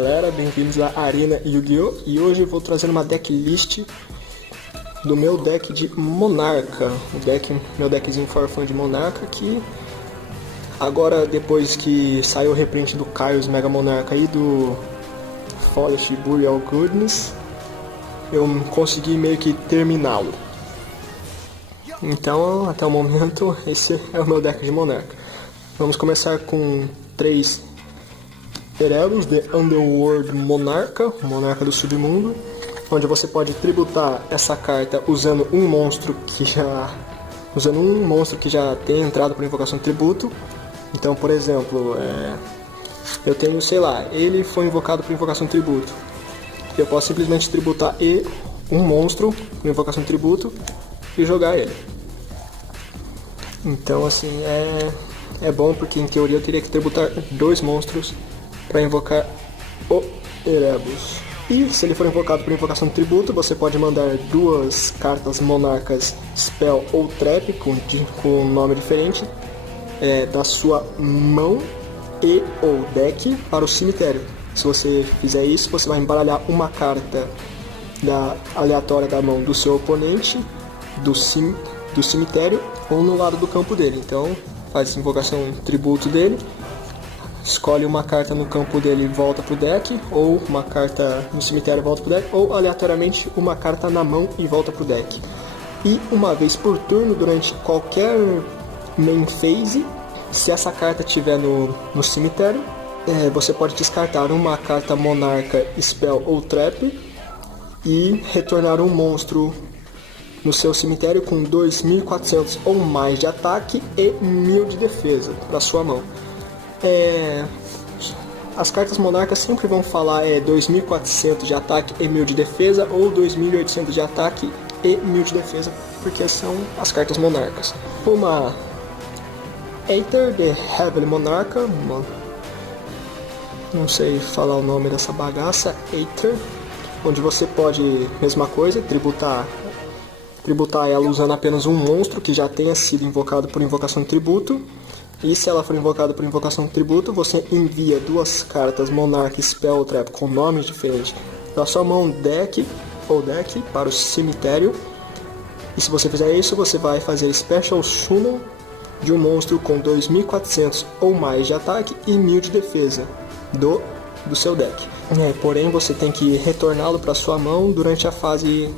galera, bem-vindos à Arena Yu-Gi-Oh! E hoje eu vou trazer uma decklist do meu deck de Monarca, meu deckzinho for fun de Monarca, que agora, depois que saiu o reprint do Kaios Mega Monarca e do Forest Burial Goodness, eu consegui meio que terminá-lo. Então, até o momento, esse é o meu deck de Monarca. Vamos começar com 3 Erebos de Underworld Monarca, Monarca do Submundo, onde você pode tributar essa carta usando um monstro que já tem entrado por invocação de tributo. Então, por exemplo, eu tenho, sei lá, ele foi invocado por invocação de tributo. Eu posso simplesmente tributar um monstro por invocação de tributo e jogar ele. Então, assim, é bom porque em teoria eu teria que tributar 2 monstros para invocar o Erebus. E se ele for invocado por invocação de tributo, você pode mandar 2 cartas monarcas Spell ou Trap com um nome diferente da sua mão e ou deck para o cemitério. Se você fizer isso, você vai embaralhar uma carta aleatória da mão do seu oponente, do cemitério ou no lado do campo dele. Então faz invocação tributo dele, escolhe uma carta no campo dele e volta pro deck, ou uma carta no cemitério e volta pro deck, ou aleatoriamente uma carta na mão e volta pro deck. E uma vez por turno, durante qualquer main phase, se essa carta estiver no cemitério, você pode descartar uma carta monarca, spell ou trap e retornar um monstro no seu cemitério com 2.400 ou mais de ataque e 1.000 de defesa para sua mão. As cartas monarcas sempre vão falar 2.400 de ataque e 1.000 de defesa, ou 2.800 de ataque e 1.000 de defesa, porque são as cartas monarcas. Uma Aether de Heavenly Monarca, não sei falar o nome dessa bagaça, Aether, onde você pode, mesma coisa, tributar ela usando apenas um monstro que já tenha sido invocado por invocação de tributo. E se ela for invocada por invocação de tributo, você envia 2 cartas Monarch Spell Trap com nomes diferentes da sua mão deck para o cemitério. E se você fizer isso, você vai fazer Special Summon de um monstro com 2.400 ou mais de ataque e 1.000 de defesa do seu deck. Porém, você tem que retorná-lo para sua mão durante a fase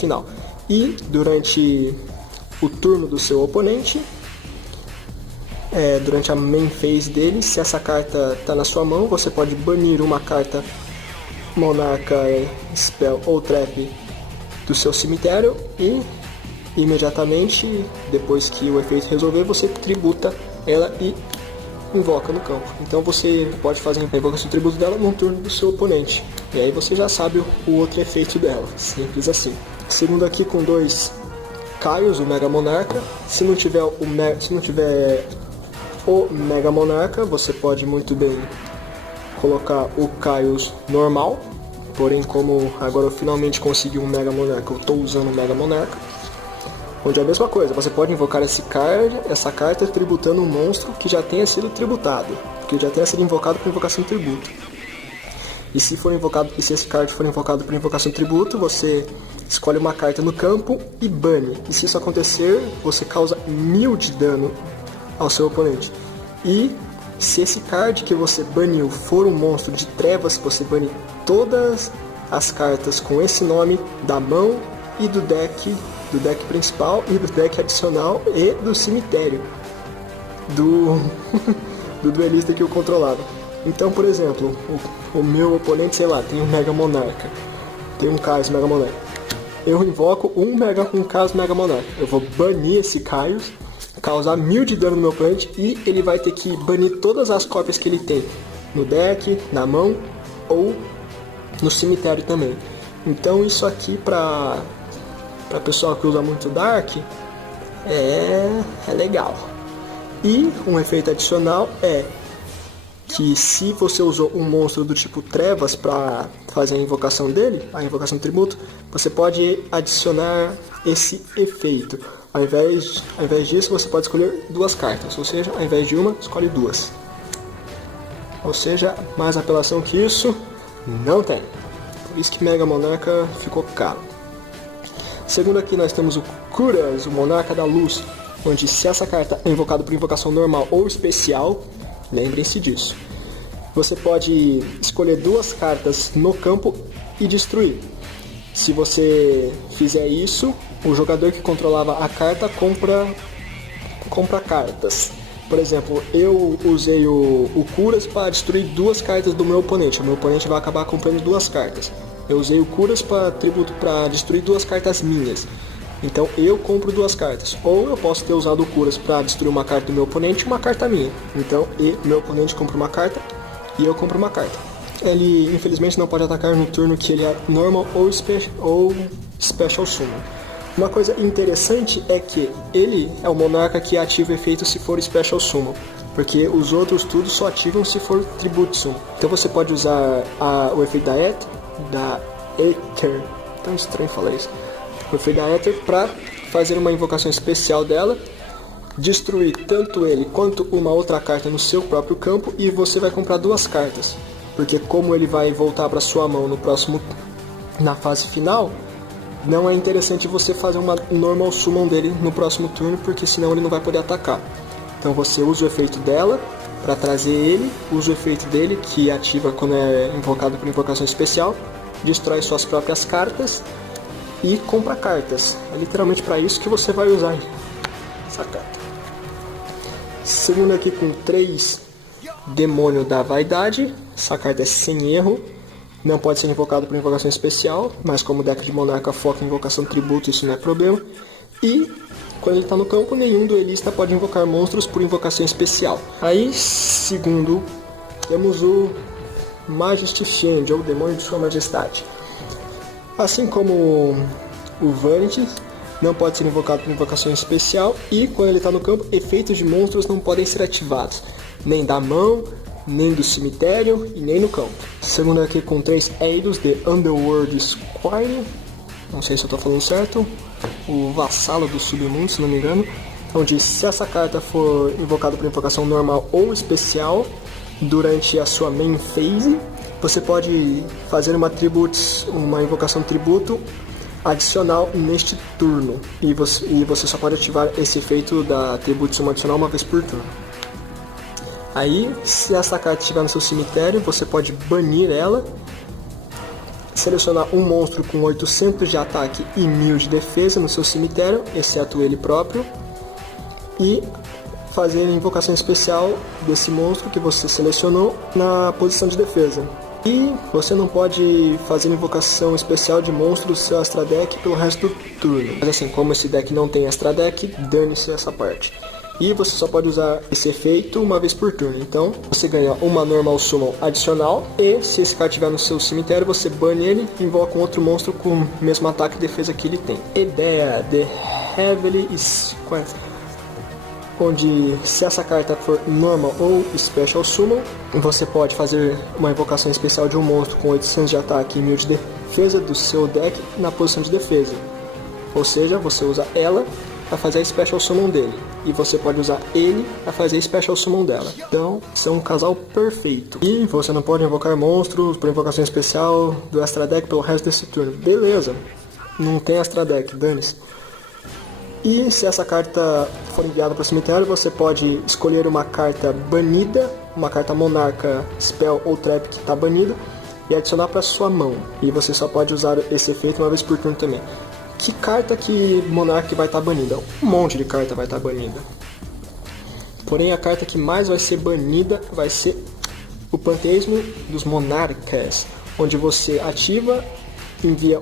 final. E durante o turno do seu oponente, durante a main phase dele, se essa carta está na sua mão, você pode banir uma carta monarca, spell ou trap do seu cemitério e imediatamente, depois que o efeito resolver, você tributa ela e invoca no campo. Então você pode fazer a invocação de tributo dela no turno do seu oponente. E aí você já sabe o outro efeito dela, simples assim. Segundo aqui com 2 Kaios, o Mega Monarca. Se não tiver o Mega Monarca, você pode muito bem colocar o Kaios normal. Porém, como agora eu finalmente consegui um Mega Monarca, eu estou usando o Mega Monarca. Onde é a mesma coisa, você pode invocar essa carta tributando um monstro que já tenha sido tributado, que já tenha sido invocado por invocação de tributo. E se esse card for invocado por invocação de tributo, você escolhe uma carta no campo e bane. E se isso acontecer, você causa 1.000 de dano ao seu oponente. E se esse card que você baniu for um monstro de trevas, você bane todas as cartas com esse nome da mão e do deck principal e do deck adicional e do cemitério do duelista que o controlava. Então, por exemplo, o meu oponente, sei lá, tem um Mega Monarca, tem um Kaios Mega Monarca. Eu invoco um Kaios Mega Monarca. Eu vou banir esse Kaios, causar 1.000 de dano no meu oponente e ele vai ter que banir todas as cópias que ele tem no deck, na mão ou no cemitério também. Então isso aqui para pessoal que usa muito Dark é legal. E um efeito adicional é que se você usou um monstro do tipo Trevas para fazer a invocação dele, a invocação de tributo, você pode adicionar esse efeito. Ao invés disso, você pode escolher 2 cartas, ou seja, ao invés de uma, escolhe 2. Ou seja, mais apelação que isso, Não tem. Por isso que Mega Monarca ficou caro. Segundo aqui nós temos o Curas, o Monarca da Luz, onde se essa carta é invocada por invocação normal ou especial, lembrem-se disso. Você pode escolher 2 cartas no campo e destruir. Se você fizer isso, o jogador que controlava a carta compra cartas. Por exemplo, eu usei o Curas para destruir 2 cartas do meu oponente. O meu oponente vai acabar comprando 2 cartas. Eu usei o Curas para destruir 2 cartas minhas. Então eu compro 2 cartas. Ou eu posso ter usado o Curas para destruir uma carta do meu oponente e uma carta minha. Então meu oponente compra uma carta e eu compro uma carta. Ele infelizmente não pode atacar no turno que ele é normal ou special summon. Uma coisa interessante é que ele é o monarca que ativa o efeito se for special summon, porque os outros tudo só ativam se for tribute summon. Então você pode usar o efeito da Aether, tão estranho falar isso, o efeito da Aether para fazer uma invocação especial dela, destruir tanto ele quanto uma outra carta no seu próprio campo, e você vai comprar 2 cartas, porque como ele vai voltar para sua mão na fase final, não é interessante você fazer uma normal summon dele no próximo turno, porque senão ele não vai poder atacar. Então você usa o efeito dela para trazer ele, usa o efeito dele que ativa quando é invocado por invocação especial, destrói suas próprias cartas e compra cartas. É literalmente para isso que você vai usar essa carta. Seguindo aqui com 3, Demônio da Vaidade. Essa carta é sem erro. Não pode ser invocado por invocação especial, mas como o deck de Monarca foca em invocação tributo, isso não é problema. E quando ele está no campo, nenhum duelista pode invocar monstros por invocação especial. Aí, segundo, temos o Majesty Fiend, ou Demônio de Sua Majestade. Assim como o Vanity, não pode ser invocado por invocação especial, e quando ele está no campo, efeitos de monstros não podem ser ativados, nem da mão, nem do cemitério e nem no campo. Segundo aqui com 3 Eidos de Underworld Squire, não sei se eu estou falando certo, o vassalo do submundo, se não me engano, onde se essa carta for invocada por invocação normal ou especial durante a sua main phase, você pode fazer uma invocação tributo adicional neste turno, e você só pode ativar esse efeito da tributo adicional uma vez por turno. Aí, se essa carta estiver no seu cemitério, você pode banir ela, selecionar um monstro com 800 de ataque e 1000 de defesa no seu cemitério, exceto ele próprio, e fazer a invocação especial desse monstro que você selecionou na posição de defesa. E você não pode fazer invocação especial de monstro do seu Astra Deck pelo resto do turno. Mas assim, como esse deck não tem Astra Deck, dane-se essa parte. E você só pode usar esse efeito uma vez por turno. Então você ganha uma normal summon adicional, e se esse cara estiver no seu cemitério, você bane ele e invoca um outro monstro com o mesmo ataque e defesa que ele tem. Ideia The Heavily Square, onde se essa carta for normal ou special summon, você pode fazer uma invocação especial de um monstro com 800 de ataque e 1000 de defesa do seu deck na posição de defesa. Ou seja, você usa ela para fazer a special summon dele, e você pode usar ele para fazer a special summon dela. Então, são um casal perfeito. E você não pode invocar monstros por invocação especial do Astra Deck pelo resto desse turno. Beleza, não tem Astra Deck, dane-se. E se essa carta for enviada para o cemitério, você pode escolher uma carta banida, uma carta monarca, spell ou trap que está banida, e adicionar para sua mão. E você só pode usar esse efeito uma vez por turno também. Que carta que monarca vai estar banida? Um monte de carta vai estar banida. Porém, a carta que mais vai ser banida vai ser o Panteísmo dos Monarcas, onde você ativa, envia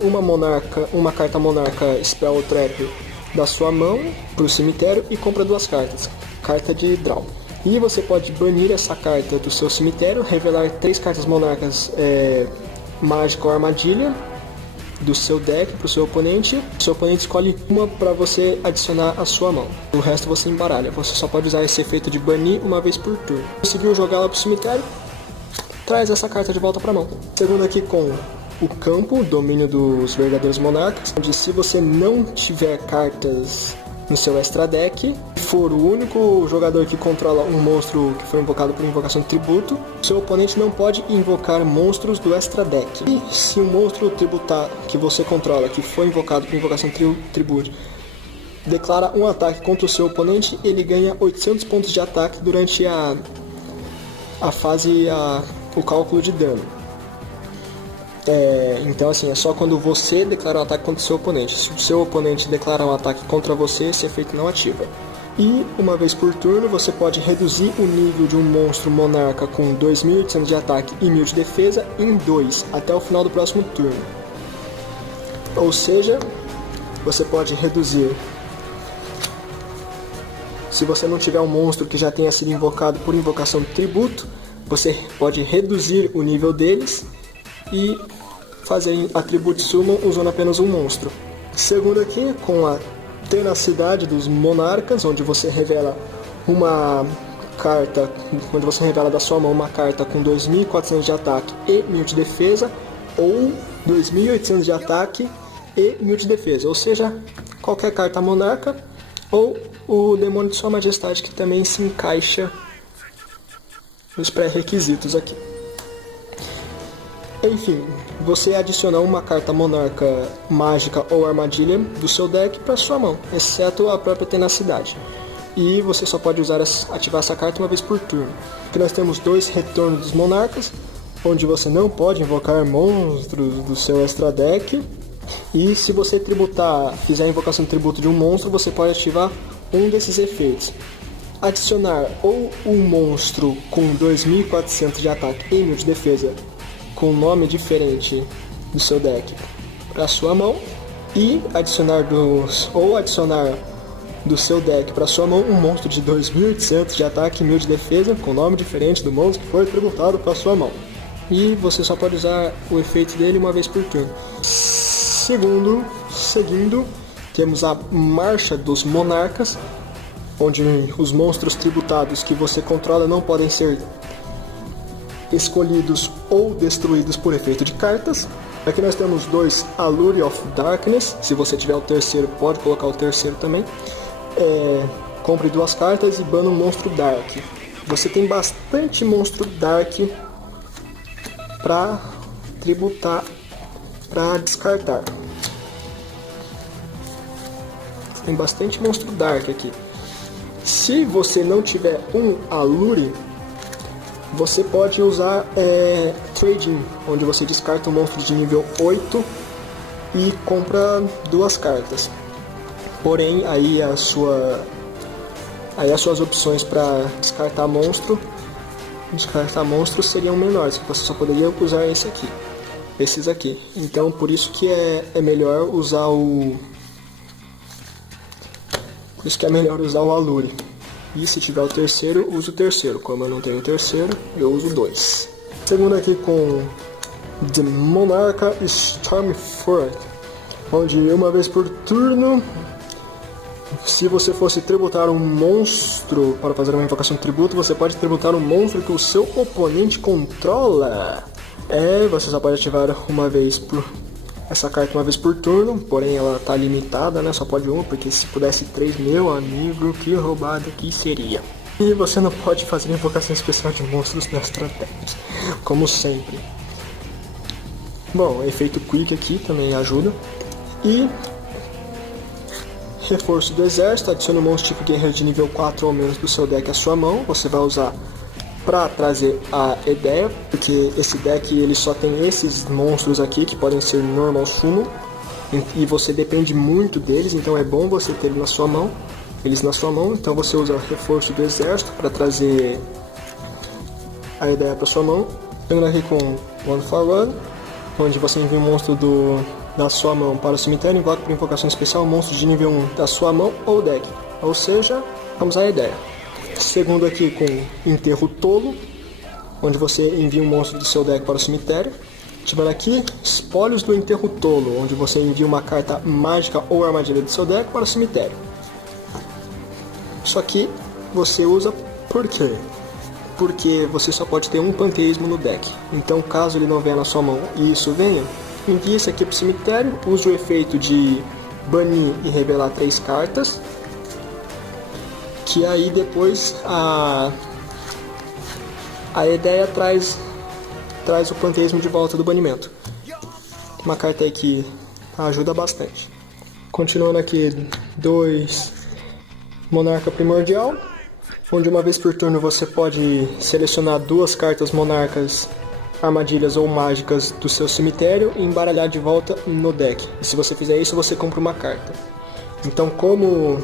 uma carta monarca, spell ou trap da sua mão para o cemitério e compra 2 cartas, carta de draw. E você pode banir essa carta do seu cemitério, revelar 3 cartas monarcas mágica ou armadilha do seu deck para o seu oponente. O seu oponente escolhe uma para você adicionar à sua mão. O resto você embaralha. Você só pode usar esse efeito de banir uma vez por turno. Conseguiu jogá-la para o cemitério, traz essa carta de volta para a mão. Segundo aqui com o campo, domínio dos verdadeiros monarcas, onde se você não tiver cartas no seu extra deck, for o único jogador que controla um monstro que foi invocado por invocação de tributo, seu oponente não pode invocar monstros do extra deck. E se um monstro tributar que você controla, que foi invocado por invocação de tributo, declara um ataque contra o seu oponente, ele ganha 800 pontos de ataque durante a fase, o cálculo de dano. Então assim, é só quando você declarar um ataque contra o seu oponente. Se o seu oponente declarar um ataque contra você, esse efeito não ativa. E uma vez por turno você pode reduzir o nível de um monstro monarca com 2.800 de ataque e 1.000 de defesa em 2 até o final do próximo turno. Ou seja, você pode reduzir, se você não tiver um monstro que já tenha sido invocado por invocação de tributo, você pode reduzir o nível deles e fazer Attribute Summon usando apenas um monstro. Segundo aqui, com a Tenacidade dos Monarcas, onde você revela uma carta, quando você revela da sua mão uma carta com 2.400 de ataque e 1.000 de defesa, ou 2.800 de ataque e 1.000 de defesa, ou seja, qualquer carta monarca, ou o Demônio de Sua Majestade, que também se encaixa nos pré-requisitos aqui. Enfim, você adiciona uma carta monarca mágica ou armadilha do seu deck para sua mão, exceto a própria Tenacidade. E você só pode ativar essa carta uma vez por turno. Aqui nós temos 2 retornos dos monarcas, onde você não pode invocar monstros do seu extra deck. E se você fizer a invocação de tributo de um monstro, você pode ativar um desses efeitos. Adicionar ou um monstro com 2.400 de ataque e 1.000 de defesa com um nome diferente do seu deck para sua mão, e adicionar do seu deck para sua mão um monstro de 2.800 de ataque e 1.000 de defesa com nome diferente do monstro que foi tributado para sua mão. E você só pode usar o efeito dele uma vez por turno. Seguindo, temos a Marcha dos Monarcas, onde os monstros tributados que você controla não podem ser escolhidos ou destruídos por efeito de cartas. Aqui nós temos 2 Allure of Darkness. Se você tiver o terceiro, pode colocar o terceiro também. Compre 2 cartas e bana um monstro Dark. Você tem bastante monstro Dark para tributar, para descartar. Tem bastante monstro Dark aqui. Se você não tiver um Allure, você pode usar Trading, onde você descarta um monstro de nível 8 e compra 2 cartas. Porém, aí as suas opções para descartar monstro seriam menores, que você só poderia usar esses aqui. Então, por isso que é melhor usar o Allure. E se tiver o terceiro, uso o terceiro. Como eu não tenho o terceiro, eu uso 2. Segundo aqui com The Monarca Stormford, onde uma vez por turno, se você fosse tributar um monstro para fazer uma invocação de tributo, você pode tributar um monstro que o seu oponente controla. Você só pode ativar essa carta uma vez por turno, porém ela tá limitada, né? Só pode uma, porque se pudesse 3, meu amigo, que roubada que seria. E você não pode fazer invocação especial de monstros na estratégia, como sempre. Bom, efeito Quick aqui também ajuda. E reforço do exército, adicione um monstro tipo guerreiro de nível 4 ou menos do seu deck à sua mão. Você vai usar para trazer a ideia, porque esse deck ele só tem esses monstros aqui que podem ser normal summon, e você depende muito deles, então é bom você ter eles na sua mão. Então você usa o reforço do exército para trazer a ideia para sua mão. Tendo aqui com One for One, onde você envia um monstro da sua mão para o cemitério, invoca por invocação especial um monstro de nível 1 da sua mão ou deck. Ou seja, vamos à ideia. Segundo aqui com Enterro Tolo, onde você envia um monstro do seu deck para o cemitério. Tivendo aqui Espólios do Enterro Tolo, onde você envia uma carta mágica ou armadilha do seu deck para o cemitério. Só que você usa por quê? Porque você só pode ter um panteísmo no deck. Então caso ele não venha na sua mão e isso venha, envie isso aqui para o cemitério, use o efeito de banir e revelar 3 cartas. Que aí depois a ideia traz o panteísmo de volta do banimento. Uma carta aí que ajuda bastante. Continuando aqui, 2 Monarca Primordial, onde uma vez por turno você pode selecionar 2 cartas monarcas, armadilhas ou mágicas do seu cemitério e embaralhar de volta no deck. E se você fizer isso, você compra uma carta. Então, como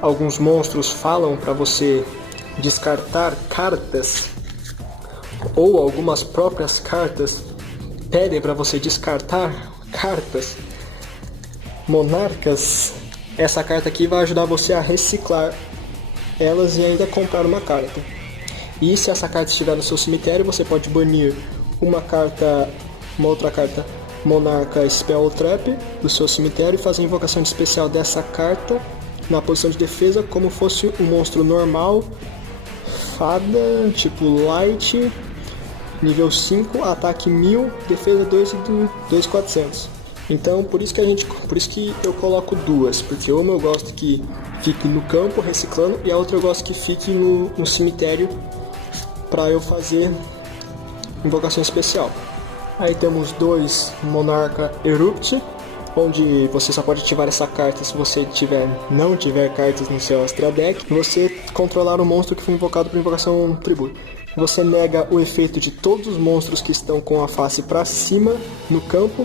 alguns monstros falam para você descartar cartas, ou algumas próprias cartas pedem para você descartar cartas monarcas, essa carta aqui vai ajudar você a reciclar elas e ainda comprar uma carta. E se essa carta estiver no seu cemitério, você pode banir uma outra carta monarca Spell ou Trap do seu cemitério e fazer a invocação de especial dessa carta na posição de defesa como fosse um monstro normal, fada, tipo light, nível 5, ataque 1000, defesa 2 e 2400. Então por isso que eu coloco 2, porque uma eu gosto que fique no campo reciclando e a outra eu gosto que fique no cemitério para eu fazer invocação especial. Aí temos 2 Monarca Erupt, onde você só pode ativar essa carta se você não tiver cartas no seu Astra Deck. Você controlar o monstro que foi invocado por invocação tributo. Você nega o efeito de todos os monstros que estão com a face para cima no campo,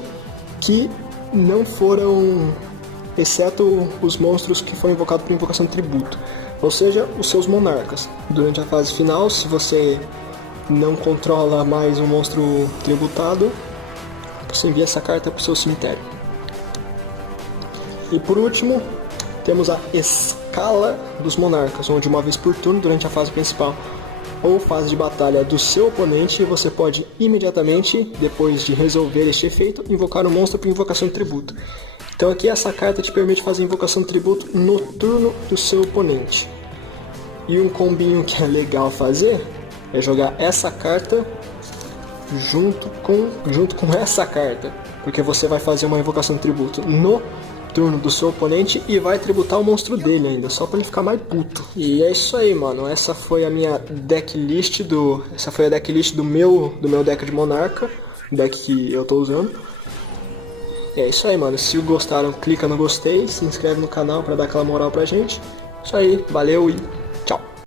que não foram, exceto os monstros que foram invocados por invocação tributo. Ou seja, os seus monarcas. Durante a fase final, se você não controla mais um monstro tributado, você envia essa carta para o seu cemitério. E por último, temos a escala dos monarcas, onde uma vez por turno, durante a fase principal ou fase de batalha do seu oponente, você pode imediatamente, depois de resolver este efeito, invocar o monstro por invocação de tributo. Então aqui essa carta te permite fazer invocação de tributo no turno do seu oponente. E um combinho que é legal fazer é jogar essa carta junto com essa carta, porque você vai fazer uma invocação de tributo no turno do seu oponente e vai tributar o monstro dele ainda, só para ele ficar mais puto. E é isso aí, mano. Essa foi a minha decklist do meu deck de Monarca, deck que eu tô usando. E é isso aí, mano. Se gostaram, clica no gostei, se inscreve no canal para dar aquela moral pra gente. Isso aí, valeu e